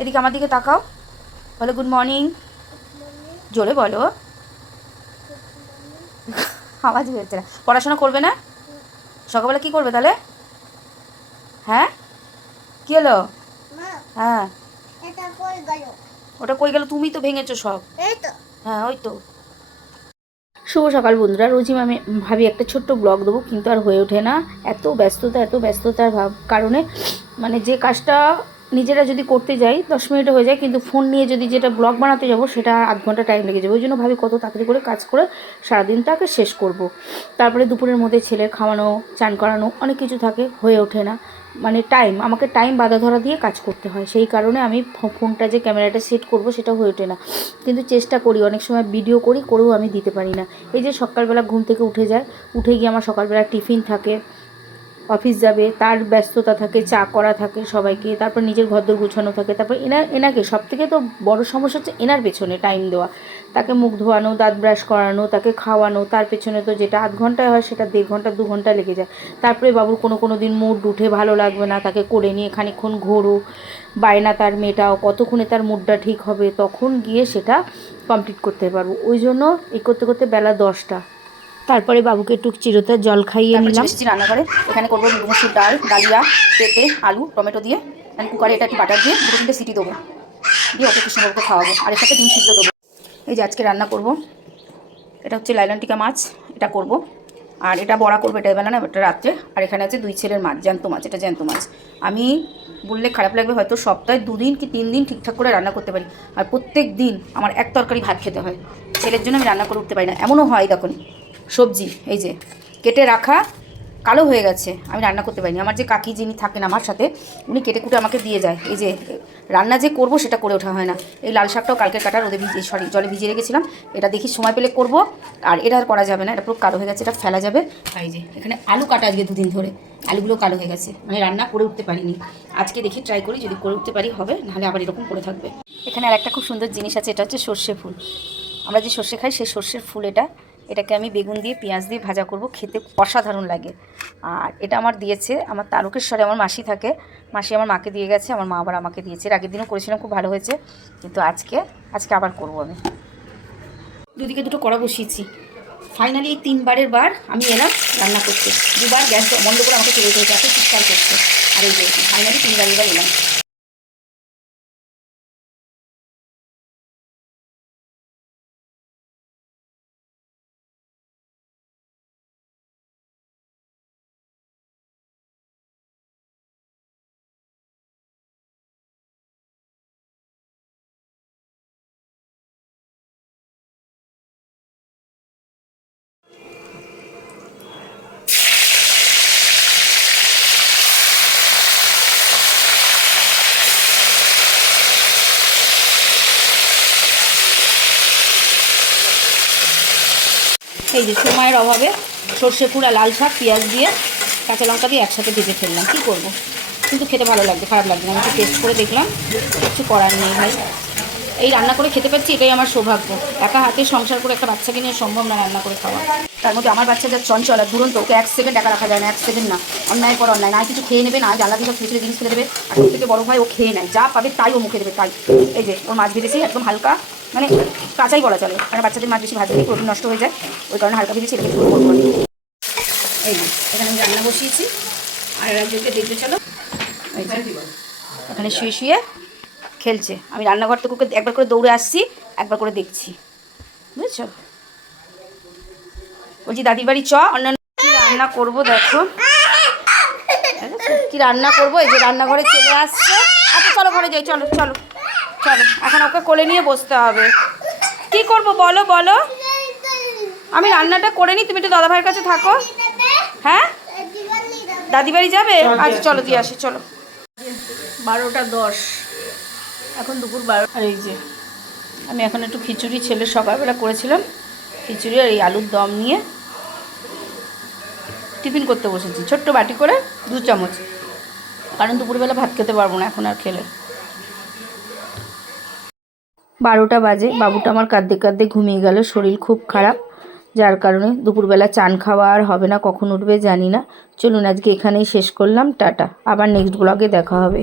এদিকে আমার দিকে তাকাও, বলো গুড মর্নিং, জোরে বলো। আওয়াজ বেরোচ্ছে না। পড়াশোনা করবে না? সকালবেলা কী করবে তাহলে? হ্যাঁ, কী হলো? হ্যাঁ, ওটা কই গেল? তুমি তো ভেঙেছো সব। হ্যাঁ, ওই তো। শুভ সকাল বন্ধুরা। রোজই আমি ভাবি একটা ছোট্ট ব্লগ দেবো, কিন্তু আর হয়ে ওঠে না। এত ব্যস্ততার কারণে মানে যে কাজটা নিজেরা যদি করতে যাই 10 মিনিটে হয়ে যায়, কিন্তু ফোন নিয়ে যদি যেটা ব্লগ বানাতে যাব সেটা আধ ঘন্টা টাইম লেগে যাবে। ওই জন্য ভাবি কত তাড়াতাড়ি করে কাজ করে সারাদিনটাকে শেষ করব। তারপরে দুপুরের মধ্যে ছেলের খাওয়ানো, চান করানো, অনেক কিছু থাকে, হয়ে ওঠে না। মানে আমাকে টাইম বাঁধা ধরা দিয়ে কাজ করতে হয়। সেই কারণে আমি ফোনটা যে ক্যামেরাটা সেট করব সেটা হয়ে ওঠে না, কিন্তু চেষ্টা করি। অনেক সময় ভিডিও করেও আমি দিতে পারি না। এই যে সকালবেলা ঘুম থেকে উঠে গিয়ে আমার সকালবেলা টিফিন থাকে, অফিস যাবে, তার ব্যস্ততা থাকে, চা করা থাকে সবাইকে, তারপর নিজের ঘরদোর গুছানো থাকে, তারপর এনাকে সবথেকে তো বড় সমস্যা হচ্ছে এনার পেছনে টাইম দেওয়া। তাকে মুখ ধোয়ানো, দাঁত ব্রাশ করানো, তাকে খাওয়ানো, তার পেছনে তো যেটা আধ ঘন্টায় হয় সেটা 1.5 ঘন্টা 2 ঘন্টা লেগে যায়। তারপরে বাবুর কোনো দিন মুড উঠে ভালো লাগবে না, তাকে করে নিয়ে খানিকক্ষণ ঘোরো, বায়না তার মেটাও, কতক্ষণে তার মুডটা ঠিক হবে, তখন গিয়ে সেটা কমপ্লিট করতে পারবো। ওই জন্য এই করতে করতে বেলা 10টা। তারপরে বাবুকে একটু চিরতার জল খাইয়ে নিলাম। এসেছি রান্নাঘরে। এখানে করবো মুসুর ডাল, ডালিয়া, পেঁপে, আলু, টমেটো দিয়ে কুকারে এটা একটু বাটার দিয়ে 2-3টে সিটি দেবো, দিয়ে ওকে কৃষ্ণবাবুকে খাওয়াবো, আর এর সাথে ডিম সিদ্ধ দেবো। এই যে আজকে রান্না করব, এটা হচ্ছে লাইলন টিকা মাছ, এটা করব। আর এটা বড়া করবো, এটা বেলা না, এটা রাত্রে। আর এখানে আছে 2 ছেলের মাছ, জ্যান্ত মাছ, এটা জ্যান্ত মাছ। আমি বললে খারাপ লাগবে হয়তো, সপ্তাহে 2 দিন কি 3 দিন ঠিকঠাক করে রান্না করতে পারি। আর প্রত্যেক দিন আমার এক তরকারি ভাত খেতে হয়। ছেলের জন্য আমি রান্না করে উঠতে পারি না। এমনও হয় দেখুন, সবজি এই যে কেটে রাখা কালো হয়ে গেছে, আমি রান্না করতে পারিনি। আমার যে কাকি যিনি থাকেন আমার সাথে, উনি কেটে কুটে আমাকে দিয়ে যায়। এই যে রান্না যে করব সেটা করে ওঠা হয় না। এই লাল শাকটাও কালকে কাটা রোদে জলে ভিজিয়ে রেখেছিলাম, এটা দেখি সময় পেলে করব। আর এটা আর করা যাবে না, এটা পুরো কালো হয়ে গেছে, এটা ফেলা যাবে। এই যে এখানে আলু কাটা আজকে 2 দিন ধরে, আলুগুলো কালো হয়ে গেছে, মানে রান্না করে উঠতে পারিনি। আজকে দেখি ট্রাই করি, যদি করে উঠতে পারি হবে, নাহলে আবার এরকম করে থাকবে। এখানে আর একটা খুব সুন্দর জিনিস আছে, এটা হচ্ছে সর্ষে ফুল। আমরা যে সর্ষে খাই সেই সর্ষের ফুল এটাকে আমি বেগুন দিয়ে পেঁয়াজ দিয়ে ভাজা করব, খেতে অসাধারণ লাগে। আর এটা আমার দিয়েছে আমার তারকেশ্বরে আমার মাসি থাকে, মাসি আমার মাকে দিয়ে গেছে, আমার মা আবার আমাকে দিয়েছে। এর আগের দিনও করেছিলাম, খুব ভালো হয়েছে, কিন্তু আজকে আবার করব আমি। দুদিকে দুটো কড়া বসিয়েছি। ফাইনালি এই 3বারের বার আমি এলাম রান্না করতে। 2বার গ্যাস বন্ধ করে আমাকে চলে যেতে হয়েছে, এত চিৎকার করছে। আর এই যে ফাইনালি 3বারের বার এলাম। এই যে সময়ের অভাবে সর্ষে ফুল আর লাল শাক পেঁয়াজ দিয়ে কাঁচা লঙ্কা দিয়ে একসাথে ভেজে ফেললাম, কী করবো, কিন্তু খেতে ভালো লাগবে, খারাপ লাগবে না। আমি একটু টেস্ট করে দেখলাম, কিছু করার নেই ভাই। এই রান্না করে খেতে পাচ্ছি, এটাই আমার সৌভাগ্য। একা হাতে সংসার করে একটা বাচ্চাকে নিয়ে সম্ভব না রান্না করে খাওয়া। তার মধ্যে আমার বাচ্চা যা চঞ্চল আর দুরন্ত, ওকে 1 সেকেন্ড একা রাখা যায় না, 1 সেকেন্ড না। অন্যায় পর অন্যায়, না কিছু খেয়ে নেবে, না জ্বালা দিয়ে খিচুড়ি জিনিস ফেলে দেবে। আর সব থেকে বড় ভাই, ও খেয়ে নেয়, যা পাবে তাই ও মুখে দেবে তাই। এই যে ওর মাছ ভেজেছি একদম হালকা, মানে কাঁচাই বলা চলে, কারণ বাচ্চাদের মাছ বেশি ভাজলে প্রোটিন নষ্ট হয়ে যায়, ওই কারণে হালকা ভেজেছি, এটাকে ঝোল করবো। এই যে এখানে আমি রান্না বসিয়েছি, আর একজনকে দেখবে চলো। এই যে এখানে শুয়ে শুয়ে খেলছে, আমি রান্নাঘর থেকে একবার করে দৌড়ে আসছি, একবার করে দেখছি, বুঝেছো। বলছি দাদির বাড়ি চ, অন্যান্য কী রান্না করবো দেখো, কী রান্না করবো। এই যে রান্নাঘরে চলে আসছে। আচ্ছা চলো ঘরে যাই, চলো চলো চলো, এখন ওকে কোলে নিয়ে বসতে হবে। কি করব বলো বলো, আমি রান্নাটা করে নিই, তুমি একটু দাদাভাইয়ের কাছে থাকো। হ্যাঁ, দাদি বাড়ি যাবে? আচ্ছা চলো দিয়ে আসি, চলো। 12টা 10, এখন দুপুর 12। আর এই যে আমি এখন একটু খিচুড়ি, ছেলে সকালবেলা করেছিলাম খিচুড়ি আর এই আলুর দম নিয়ে টিফিন করতে বসেছি, ছোট্ট বাটি করে 2 চামচ, কারণ দুপুরবেলা ভাত খেতে পারবো না এখন আর খেলে। 12টা বাজে, বাবুটা আমার কাঁদতে কাঁদতে ঘুমিয়ে গেল, শরীর খুব খারাপ, যার কারণে দুপুরবেলা চান খাওয়া আর হবে না, কখন উঠবে জানি না। চলুন আজকে এখানেই শেষ করলাম, টাটা, আবার নেক্সট ব্লগে দেখা হবে।